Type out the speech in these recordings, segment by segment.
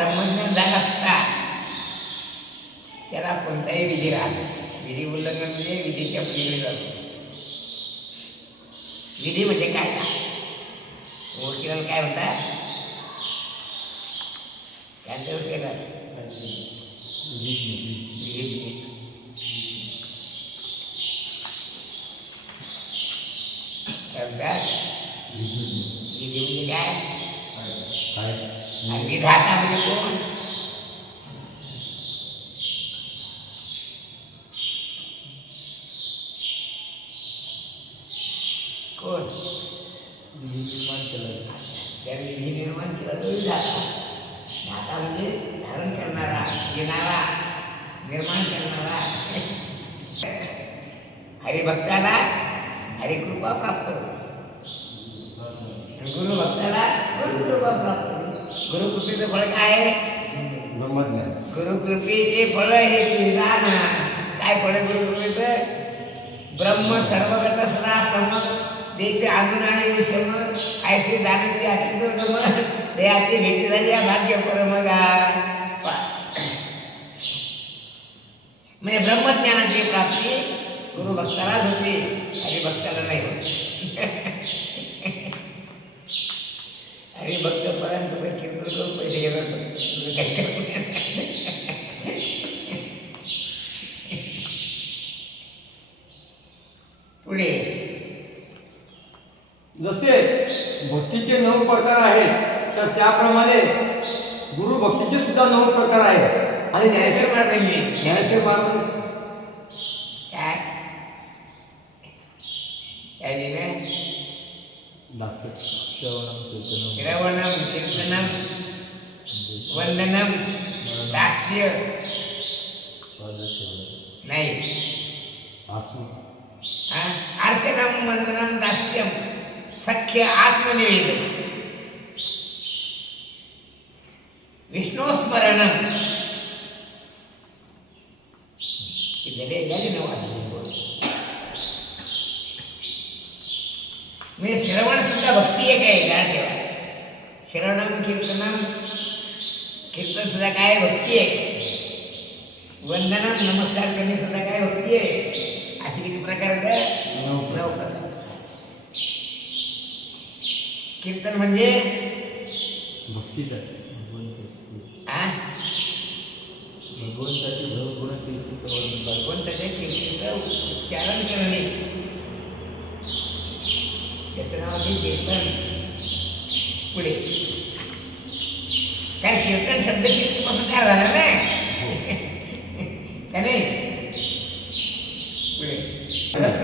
ब्रह्मज्ञान झाला असता त्याला कोणताही विधी राहत नाही. विधी उल्लंघन म्हणजे विधीच्या पलीकडे जातो. विधी म्हणजे काय का वकिलाला काय म्हणतात त्यांचं वकिलाला विधी म्हणजे काय आणि विधाता म्हणजे कोण? कोण निर्माण केलं त्याने विधी निर्माण केला तो विधाता. दाता म्हणजे धारण करणारा, येणारा, निर्माण करणारा. हरिभक्ताला हरिकृपा प्राप्त, गुरुभक्ताला गुरुकृपा प्राप्त. गुरुकृपेचं फळ काय आहे? ब्रह्मज्ञान. गुरुकृपेचे फळ हे ज्ञान. काय फळ आहे गुरुकृपेचं? ब्रह्म सर्वगत सदा समक देचे आणून आणि विषम ऐसे जाणते अतिदुर्गम देहाची भेटी झाली या भाग्य परमगा. म्हणजे ब्रह्मज्ञानाची प्राप्ती गुरुभक्तालाच होते, हरिभक्ताला नाही होत. हरिभक्त पर्यंत कीर्तन करून पैसे घेतात काही पुढे जसे भक्तीचे 9 प्रकार आहेत तर त्याप्रमाणे गुरुभक्तीचे सुद्धा 9 प्रकार आहेत. आणि ज्ञानेश्वर महाराजांनी ज्ञानेश्वर महाराज काय काय लिहिलं? श्रवणम कीर्तनम वंदनम दास्य नाही अर्चनम वंदनम दास्यम सख्य आत्मनिवेदन विष्णुस्मरणम मी श्रवण सुद्धा भक्ती एक आहे. ध्यान ठेवा. श्रवणम कीर्तनम कीर्तन सुद्धा काय भक्ती आहे. वंदनम नमस्कार करणे सुद्धा काय भक्ती आहे. असे किती प्रकार आहेत? 9 प्रकार. कीर्तन म्हणजे भक्तीसाठी भगवंताच्या कीर्तनाचं उच्चारण करणे त्याचं नाव आहे कीर्तन. पुढे काय कीर्तन शब्द कीर्तनापासून तयार झाला ना का नाही? पुढे कसं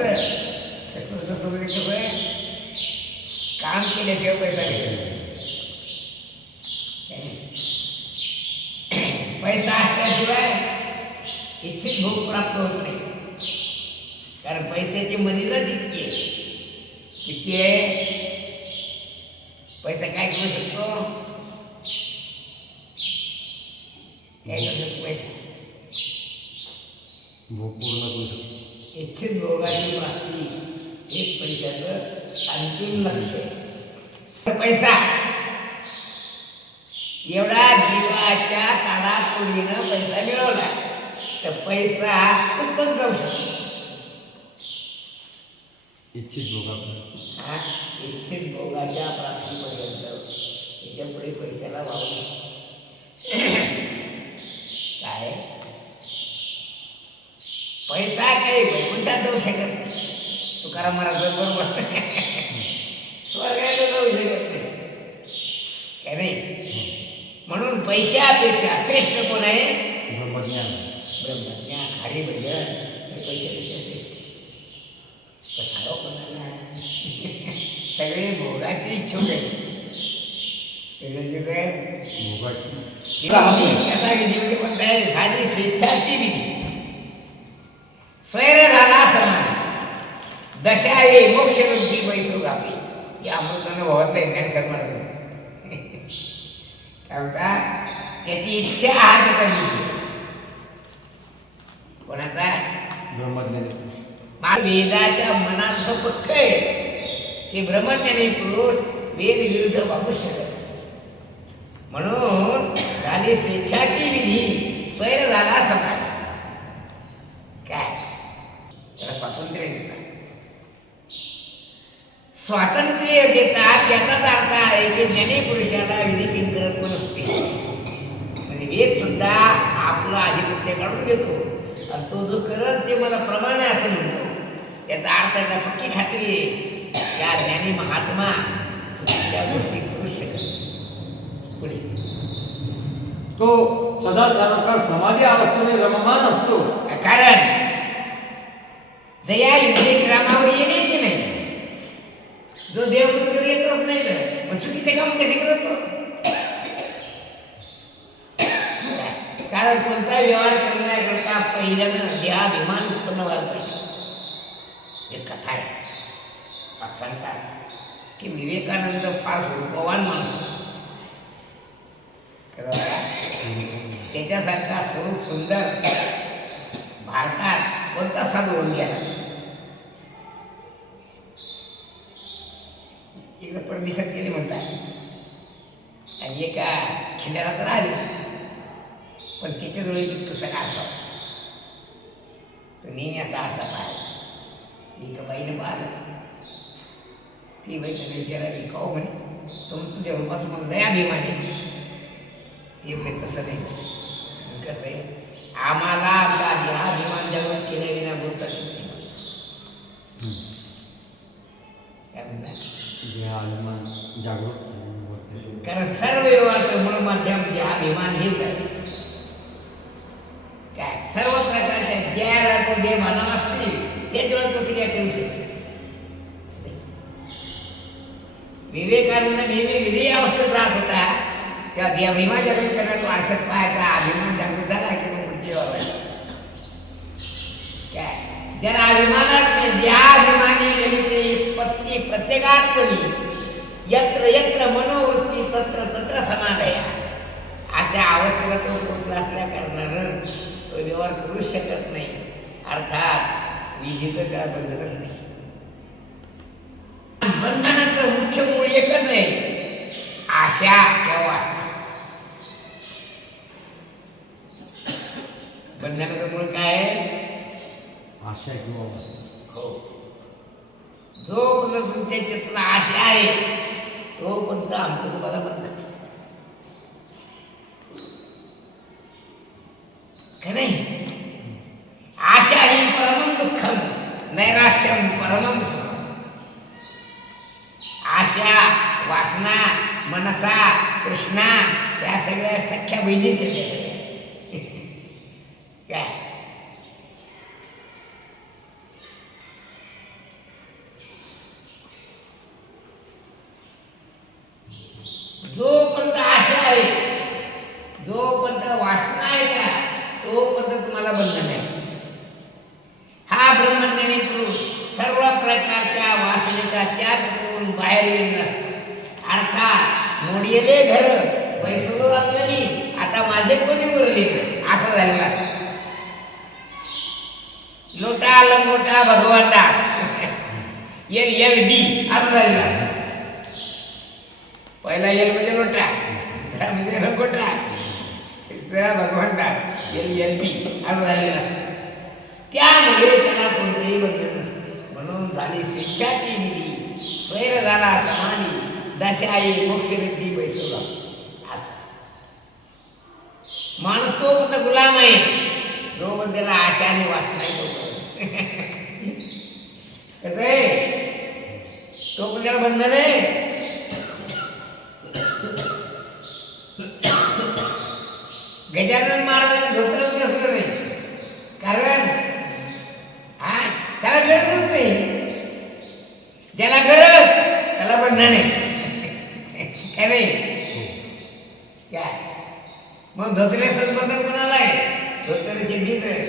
म्हणजे कसं आहे काम केल्याशिवाय पैसा भेटत नाही. पैसा असल्याशिवाय इच्छित भोग प्राप्त होत नाही. कारण पैशाची मर्यादाच इतकी आहे. किती आहे? पैसा काय करू शकतो? काय करू शकतो पैसा? भोग पूर्ण करू शकतो. इच्छित भोगाची प्राप्ती एक पैशाचं अंतिम लक्ष्य. पैसा एवढा जीवाच्या ताडातोडीनं पैसा मिळवला तर पैसा कुठून जाऊ शकतो? इच्छित भोगाच्या प्राप्तीपर्यंत. त्याच्या पुढे पैशाला वाव काय? पैसा काही वैकुंठात जाऊ शकत नाही. तुकाराम महाराज बरोबर स्वर्गाला जाऊ शकत नाही काय नाही. म्हणून पैशापेक्षा श्रेष्ठ कोण आहे? ब्रह्मज्ञान. ब्रह्मज्ञान हरिभजन हे पैशापेक्षा श्रेष्ठ. सांगावं कोणाला? सगळे भोगाची इच्छुक आहे. त्याचा विधी म्हणजे कोणता आहे? साधी स्वेच्छाची विधी. स्वैर झाला समान दशा ये मोक्ष वृद्धी पैसो गावी. या अमृतानं होत नाही ज्ञानेश्वर महाराज काय म्हणता? त्याची इच्छा आहे करायची. कोणाचा? ब्रह्मज्ञानी. वेदाच्या मनाचं पक्क आहे की ब्रह्मज्ञानी पुरुष वेद विरुद्ध वागू शकत. म्हणून झाली झाली स्वेच्छाची विधी, स्वैर झाला समाज. काय त्याला स्वातंत्र्य देतात. स्वातंत्र्य देतात याचाच अर्थ आहे की ज्ञानी पुरुषाला विधी किंकरत्व नसते. म्हणजे वेद सुद्धा आपलं आधिपत्य काढून घेतो आणि तो जो करल ते मला प्रमाण आहे असं म्हणतो. याचा अर्थ त्याला पक्की खात्री आहे या ज्ञानी महात्मा चुकीच्या गोष्टी करू शकत. पुढे तो सदा सर्वकाळ समाधी अवस्थेने रममान असतो. कारण जया इंद्रिय ग्रामावर येणे की नाही, जो देवबुद्धीवर येतच नाही तर मग चुकीचे काम कसे करतो. कारण कोणता व्यवहार करण्याकरता पहिल्यानं देहाभिमान उत्पन्न व्हायला पाहिजे. एक कथा आहे सांगतात की विवेकानंद फार स्वरूपवान माणूस, त्याच्यासारखा स्वरूप सुंदर भारतात कोणता साधू होऊन गेला. एकदा परदेशात गेले म्हणतात आणि एका खिंड्याला तर आले, पण त्याच्याजवळ तसं का असावं. तो नेहमी असा पाहिला. एका बाईने पाहिलं. ती बाई त्याला विचारायला काहो म्हणे तुझ्या रूपाचं मला लय अभिमान आहे. ते म्हणे तसं नाही. कसं आहे आम्हाला आमचा देहाभिमान जागृत केल्याविना बोलता शिकते. काय म्हणतात देहाभिमान जागृत, कारण सर्व व्यवहाराचं मूळ माध्यम देहाभिमान हेच आहे. काय सर्व प्रकारच्या ज्या तो देह मानव असतील त्याच्यावर तो क्रिया करू शकतो. विवेकानंद नेहमी विधी अवस्थेत राहत होता. त्या देहाभिमान जागृत करण्यात तो असत पाहायचा. अभिमान जागृत झाला की मग पुढची काय ज्याला अभिमानात देहाभिमानी गणिते पत्नी प्रत्येकात्मनी यत्र यत्र मनोवृत्ती तत्र तत्र समाधय, अशा अवस्थेला तो पोचला असल्या कारणानं तो व्यवहार करूच शकत नाही. अर्थात विधीचं त्याला बंधनच नाही. बंधनाचं मुख्य मूळ एकच आहे, आशा किंवा वासना. बंधनाचं मूळ काय आहे? आशा किंवा हो. जोपर्यंत तुमच्या चित्ताला आशा आहे तोपर्यंत आमचं तुम्हाला बंधन आहे. का नाही? आशा ही परमं दुःखम नैराश्यम परमं सुखम. आशा, वासना, मनसा, कृष्णा या सगळ्या सख्या बहिणीच आहेत. काय जोपर्यंत आशा आहे, जोपर्यंत वासना आहे का तोपर्यंत तुम्हाला बंधन आहे. हा ब्रह्मज्ञानी पुरुष सर्व प्रकारच्या वासनेचा त्याग करून बाहेर येईल नसतो. अर्थात मोडलेले घर बैसलो लागली आता माझे कोणी उरले असं झालेलं असतं. लोटा लंगोटा भगवान दास LLD असं झालेलं असतं. पहिला एल म्हणजे लोटा, दुसरा म्हणजे लंगोटा, तिसरा भगवान दास LLB असं झालेलं असतं. त्यामुळे त्याला कोणतेही बंधन नसते. म्हणून झाली स्वेच्छाची विधी, स्वैर झाला समाधी, दशाई मोक्षरिद्धी बैसोला. माणूस तो पण गुलाम आहे जो पण त्याला आशा आणि वासना कसं आहे, तो पण त्याला बंधन आहे. गजानन महाराजांनी झोपलंच नसलं नाही, कारण त्याला गरजच नाही. ज्याला गरज त्याला बंधन आहे. काय नाही काय मग धोत्र्याचं बंधन कोणाला आहे? धोत्र्याची भीत आहे.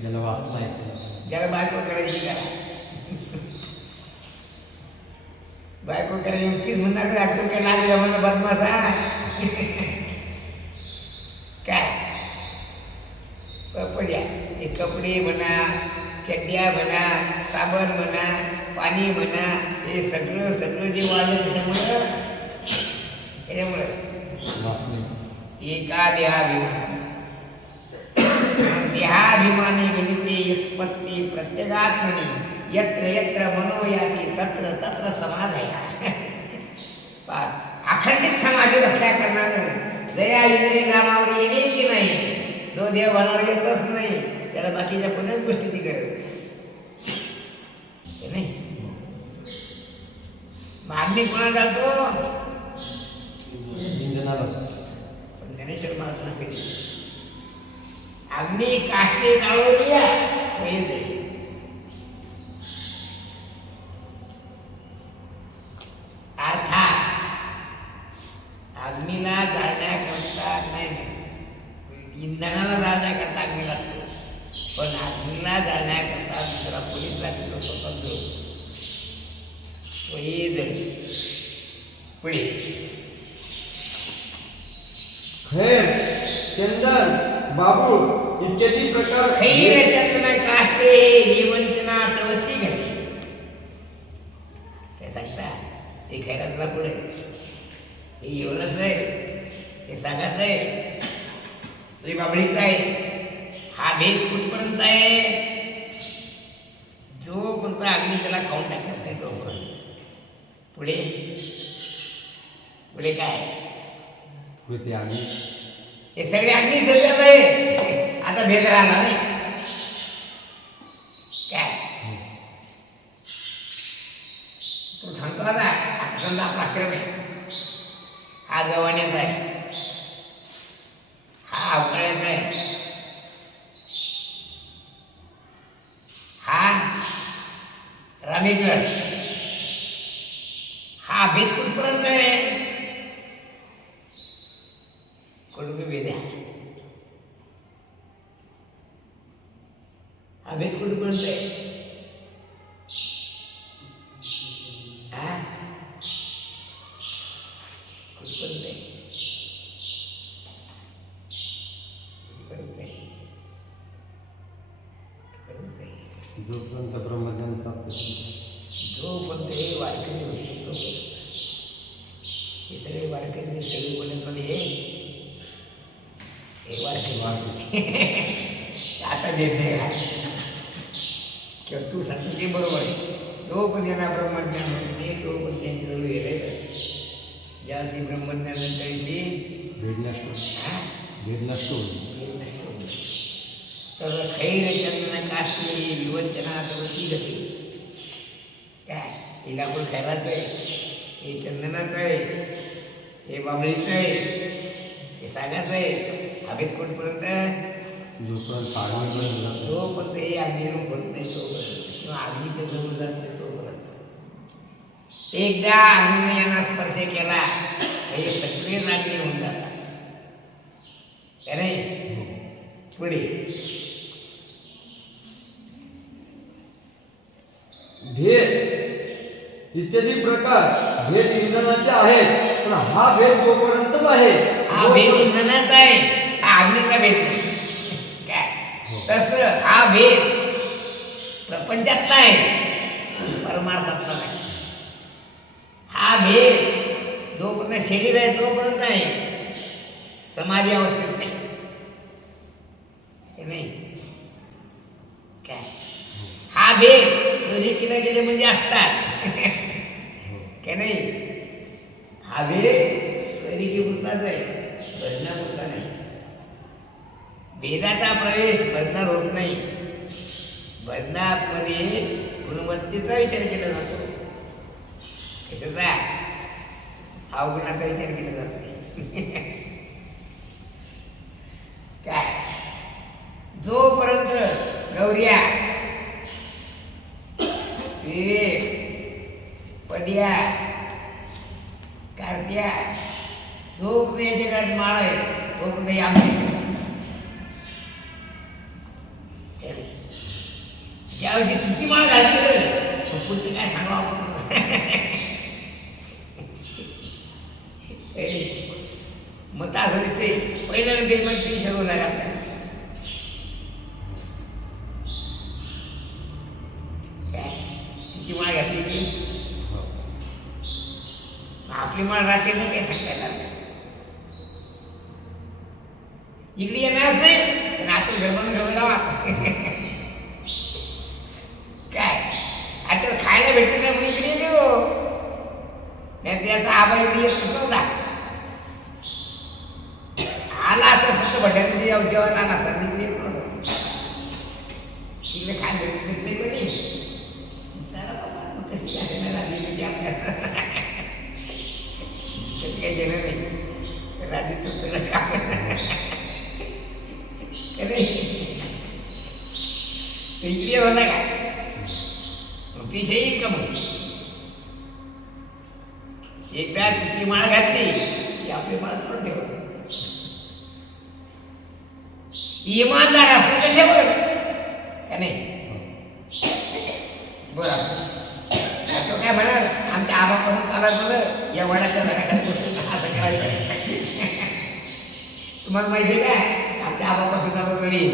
ज्याला वाचता आहे, ज्याला बायको करायची करा. बायको करायची तीच म्हणणार का काय नाग जमाना बदमाशा काय पपड्या हे कपडे म्हणा, चड्ड्या म्हणा, साबण म्हणा, पाणी म्हणा, हे सगळं जे वाढलं त्याच्यामुळं एका देहाभिमानी देहाभिमानी गणिते व्युत्पत्ती प्रत्यगात्मनी यत्र यत्र मनोयाती तत्र तत्र समाधया अखंडित समाधी असल्या कारणानं जया इंद्रिय नामावर येण्याची नाही, जो देव भानावर येतच नाही त्याला बाकीच्या कोणत्याच गोष्टी ती करत नाही. मागणी कोणा जातो पण ज्ञानेश्वर महाराज नसेल अग्नी काष्टे जाळूया स्वयं अर्थात अग्नीला जाळण्याकरता नाही इंधनाला जाळण्याकरता अग्नी लागतो, पण अग्नीला जाळण्याकरता दुसरा पोलीस लागतो स्वतंत्र स्वयं पुढे खैर चंदन बाबूळ इत्यादी प्रकार खैर चंदन काष्टे निवंजना तवची घातली. काय सांगता हे खैरातला पुढे हे येवलंच आहे, हे सागाच आहे, हे बाबळीच आहे. हा भेद कुठपर्यंत आहे? जो कोणता अग्नी त्याला खाऊन टाकत नाही तोपर्यंत. पुढे पुढे काय हे सगळे अग्नी सजत आहे. आता भेद राहिला नाही काय तू सांगतो ना. आता समजा आपला आश्रम आहे, हा गव्हाण्याचा आहे, हा अवकाळ्याचा आहे, हा रामेश्वर. हा भेद कुठपर्यंत आहे? कुठे भेद आहे? हा भेद कुठपर्यंत आहे? जोपर्यंत ब्रह्मज्ञान प्राप्त जोपर्यंत हे वारकरी होते हे सगळे वारकरी सगळे बोलत हे वारकरी आता भेद नाही का किंवा तू सांगतो ते बरोबर आहे. जोपर्यंत यांना ब्रह्मज्ञान होत नाही तोपर्यंत त्यांच्याजवळ वेगळे ज्याशी ब्रह्मज्ञान त्याविषयी भेद नसतो. तर खैर चंदन काष्टी विवंचना तवची गती. काय हे लाकूड खैराचं आहे, हे चंदनाचं आहे, हे बाबळीचं आहे, हे सागाचं आहे. हवेत कोणपर्यंत? जोपर्यंत हे अग्निरूप होत नाही तोपर्यंत किंवा अग्नीच्या जवळ जात नाही तोपर्यंत. एकदा अग्नीने यांना स्पर्श केला हे सगळेच अग्नी होऊन जातात का नाही. पुढे भेद इत्यादी प्रकार भेद इंधनाचे आहेत, पण हा भेद जोपर्यंतच आहे. हा भेद इंधनाचा आहे, हा अग्नीचा भेद नाही काय. तसं हा भेद प्रपंचातला आहे, परमार्थातला नाही. हा भेद जोपर्यंत शरीर आहे तोपर्यंत आहे, समाधी अवस्थेत नाही नाही काय. हा भेद सूर्य केला गेले म्हणजे असतात काय नाही. हा भेद शरीर पुरताच आहे, भजनापुरता नाही. भेदाचा प्रवेश भजनात होत नाही. भजनामध्ये गुणवत्तेचा विचार केला जातो, कशाचा? अवगुणाचा विचार केला जात नाही काय. जोपर्यंत गौऱ्या विवेक पद्या कार्त्या जोपर्यंत या जगात माळ आहे तोपर्यंत आमची ज्यावेळी तिची माळ घालली पुढचं काय सांगावं. मग असं दिसते पहिल्यानं ते मग ती होणार आपल्याला तिची माळ घातली की आपली माळ राहते ना काही सांगायला. इकडे येणारच नाही पण आता घर बनवून ठेवलं जावा काय आता खायला भेटलं नाही म्हणून इकडे येतो नाही त्याचा आबा इकडे येत नव्हता आला असं फक्त भट्ट्याने जेवण आला असता इकडे येत नव्हतं इकडे खायला भेटत नाही कोणी कशी काय राजी आपल्याला काही घेणं नाही राजीचं सगळं काम इकडे होता का ती शहीद का मग एकदा तिची माळ घातली की आपली माळ पण ठेवत इमानदार असलं तर ठेवत का नाही बरं तो काय म्हणाल आमच्या आबापासून चालत होतं या वडाच्या झाडाखाली असं करायचं तुम्हाला माहिती आहे काय आमच्या आबापासून चालत नाही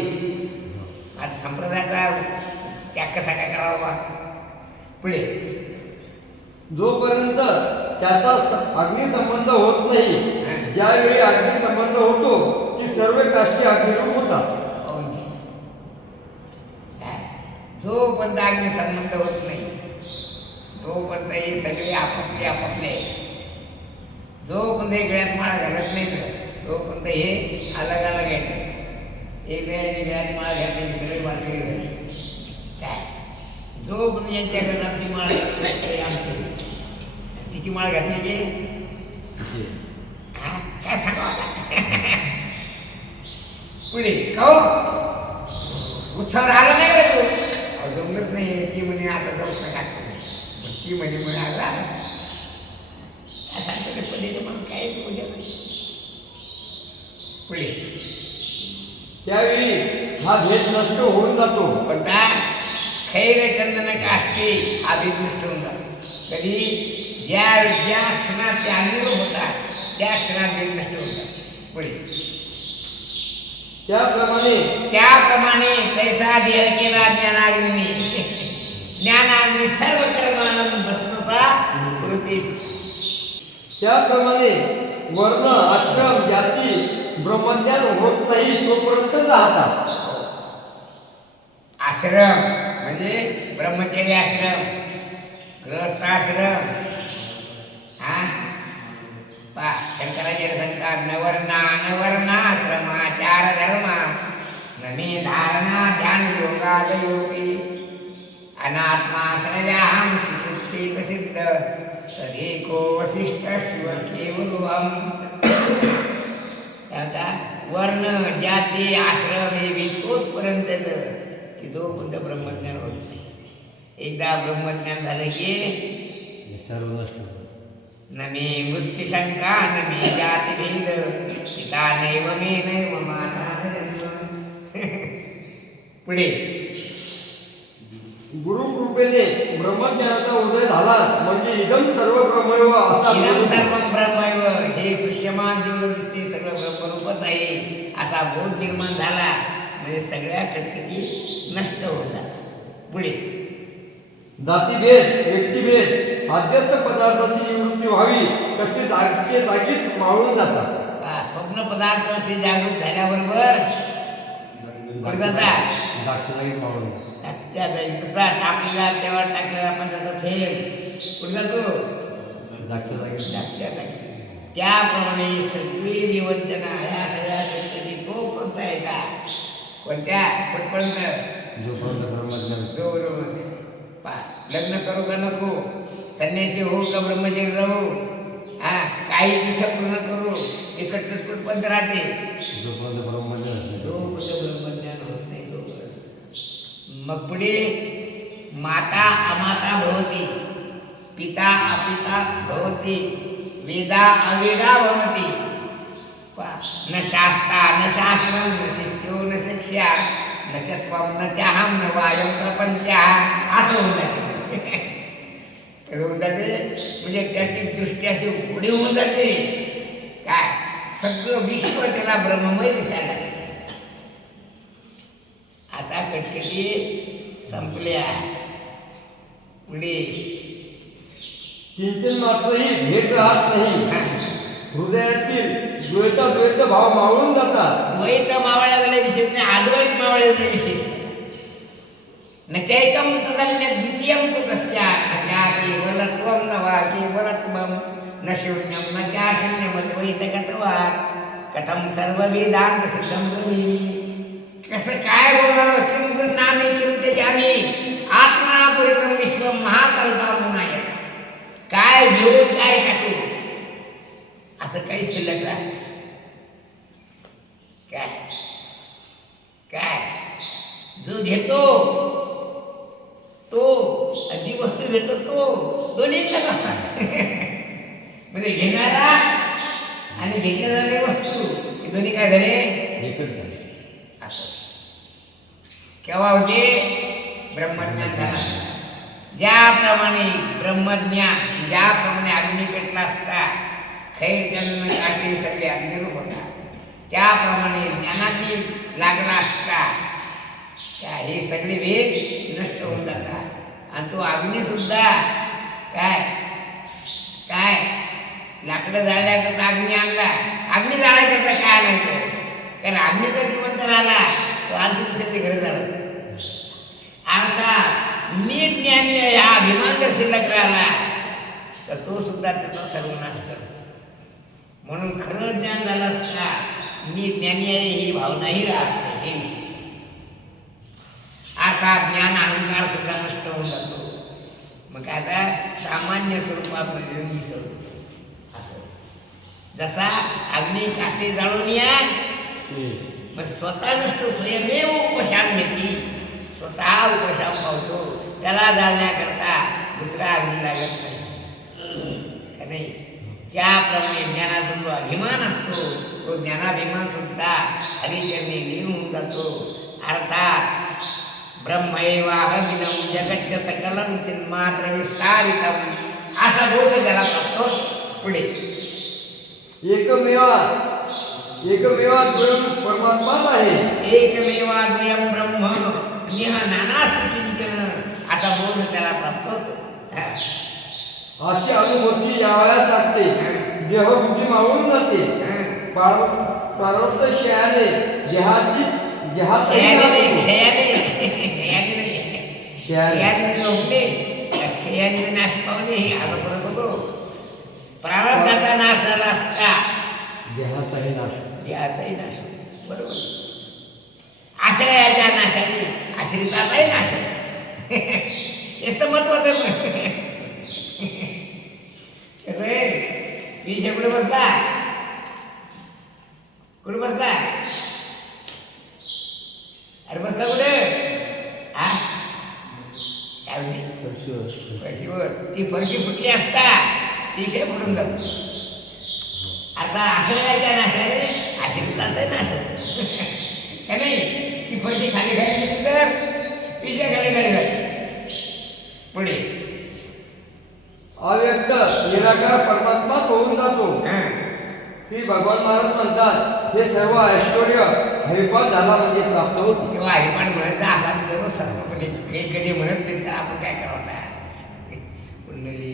आता संप्रदायाचा त्याग कसा काय करावा पुढे जोपर्यंत त्याचा अग्निसंबंध होत नाही ज्यावेळी अग्निसंबंध होतो की सर्व काष्टी अग्निरूप होतात जोपर्यंत अग्निसंबंध होत नाही तोपर्यंत हे सगळे आपापले जोपर्यंत हे गळ्यात माळा घालत नाही तोपर्यंत हे अलग अलग आहेत एक गळ्यात माळा घातली सगळे वाटली झाली काय जोपर्यंत यांच्या गळ्यातली माळ आमची तिची माळ घातली की हा काय सांगा पुढे का उत्सव राहिला नाही का तू जमलंच नाही ती म्हणे आता जाऊ नका ती म्हणे म्हणे आला काय पुढे त्यावेळी हा भेद नष्ट होऊन जातो पण खैर चंदन काष्टी हा भेद नष्ट होऊन जातो कधी ज्या ज्या क्षणात ते अनुभव होतात त्या क्षणात भेद नष्ट होतात पुढे त्याप्रमाणे तैसा देह केला ज्ञानाग्नी ज्ञानाग्नी सर्व कर्मानंद भस्मसात कृती त्याप्रमाणे वर्ण आश्रम जाती ब्रह्मज्ञान होत नाही तोपर्यंत राहतात आश्रम म्हणजे ब्रह्मचर्य आश्रम गृहस्थाश्रम शंकराचार्य सांगतात नवर्णाश्रमा चार धर्मा नमे धारणा ध्यान योगादयोगी अनात्माश्रयाहं सुषुप्ति प्रसिद्ध तदेको वसिष्ठ शिव केवलम वर्ण जाती आश्रम हे तोचपर्यंत की जोपर्यंत ब्रह्मज्ञान होत नाही एकदा ब्रह्मज्ञान झालं की सर्व नष्ट न मे मृत्युशंका न मे जातिभेद पिता नैव मे नैव माता पुढे गुरुकृपेने ब्रह्मज्ञानाचा उदय झाला म्हणजे इदम सर्व ब्रह्मैव असा इदम सर्व ब्रह्मैव हे दृश्यमान जेवढं दिसते सगळं ब्रह्मरूपच आहे असा बोध निर्माण झाला म्हणजे सगळ्या कटकटी नष्ट होतात पुढे जातीभेद व्यक्तिभेद आद्यस्थ पदार्थाची निवृत्ती व्हावी कसे जागीच मावळून जातात स्वप्न पदार्थ असे जागृत झाल्याबरोबर पुढे जातात त्या तसा टाकलेला तेव्हा टाकलेला आपण त्याचा थेंब पुढे जातो त्याप्रमाणे सगळी विवंचना ह्या सगळ्या गोष्टी तोपर्यंत येतात कोणत्या कुठपर्यंत जोपर्यंत लग्न करू का नको संन्यासी होऊ का ब्रह्मचारी राहू काही दिवस पूर्ण करू एकच कुठपर्यंत राहते जोपर्यंत ब्रह्मज्ञान होत नाही तोपर्यंत मग पुढे माता अमाता भवती पिता अपिता भवती वेदा अवेदा भवती न शास्ता न शास्त्रम न शिष्यो न शिक्षा न च त्वं न चाहं न वायं प्रपंचः असं होऊन जाते म्हणजे त्याची दृष्टी अशी पुढे होऊन जाते काय सगळं विश्व त्याला ब्रह्ममय दिसायला आता कटकटी संपल्या पुढे किंचन मात्रही भेट राहत नाही हृदयातील द्वैत भाव मावळून जातात. द्वैत मावळ्या झाले विशेष नाही, अद्वैत मावळ्या झाले विशेष न चैकम तदन्य द्वितीयं कुतस्या न त्या केवलत्वं न वा केवलत्वं न शून्यं न त्या शून्यमद्वैतगतवात् कथं सर्ववेदांत सिद्धं ब्रवीमि. कसं काय बोलणार, किं गृह्णामि किं त्यजामि आत्मनापुरितं विश्वं महाकल्पामुनाय. काय घेऊन काय टाकू असं काही शिल्लक राहत काय काय जो घेतो तो जी वस्तू घेतो तो दोन्ही एकच असतात. म्हणजे घेणारा आणि घेतल्या जाणारी वस्तू हे दोन्ही काय झाले एकच झाले. असं केव्हा होते ब्रह्मज्ञान झाला. ज्याप्रमाणे ब्रह्मज्ञान ज्याप्रमाणे अग्नी पेटला असता खैर जन्म काठी सगळे अग्निरूप होता, त्याप्रमाणे ज्ञानाग्नी लागला असता हे सगळे वेद नष्ट होऊन जातात. आणि तो अग्नी सुद्धा काय काय लाकडं जाळण्याकरता अग्नी आणला, अग्नी जाळण्याकरता काय आणायचं, कारण अग्नी जर जिवंत राहिला तो आणखी दुसरी घरं जाळत. अर्थात मी ज्ञानी हा अभिमान जर शिल्लक राहिला तर तो सुद्धा त्याचा सर्वनाश करतो. म्हणून खरं ज्ञान झालं असता मी ज्ञानी आहे ही भावनाही राहत नाही. हे विशेष अर्थात ज्ञान अहंकार सुद्धा नष्ट होऊन जातो. मग आता सामान्य स्वरूपामध्ये विसरतो. असं जसा अग्नी काष्टी जाळून या मग स्वतः नसतो, स्वयमेव उपशाम्यती, स्वतः उपशाम पावतो. त्याला जाळण्याकरता दुसरा अग्नी लागत नाही का नाही. त्याप्रमाणे ज्ञानाचा जो अभिमान असतो तो ज्ञानाभिमान सुद्धा हरिचरणी लीन होऊन जातो. अर्थात ब्रह्मैवाहमिदं जगच्च सकलं चिन्मात्र विस्तारितम् असा बोध त्याला प्राप्त होतो. पुढे एकमेवा द्वयं परमात्माच आहे. एकमेवा द्वयं ब्रह्म निह नानास्ति किंचन असा बोध त्याला प्राप्त होतो. अशी अनुभूती यावयास लागते. देहबुद्धी मावळून जाते. प्रारब्ध शयाने क्षयाने नाश पावणे आता परत होतो. प्रारब्धाचा नाश झाला असता देहाचाही नाश होतो. बरोबर. आश्रयाच्या नाशाने आश्रिताचाही नाश होतो. हेच तर महत्वाचं. विषय कुठे बसला कुठे बसला अरे बसला कुठे हा काय फरशीवर. ती फरशी फुटली असता विषय फुटून जातो. आता आश्रयाच्या नाशाने आश्रिताचाही नाश होतो का नाही. ती फरशी खाली खाली गेली तर विषय खाली खाली झाली. पुढे अव्यक्त निराकार परमात्माच होऊन जातो. श्री भगवान महाराज म्हणतात हे सर्व ऐश्वर्य हरिपाठ झाला म्हणजे प्राप्त होते. तेव्हा हरिपाठ म्हणायचा असा सर्वपणे हे कधी म्हणत नाही तर आपण काय करावं. कुंडली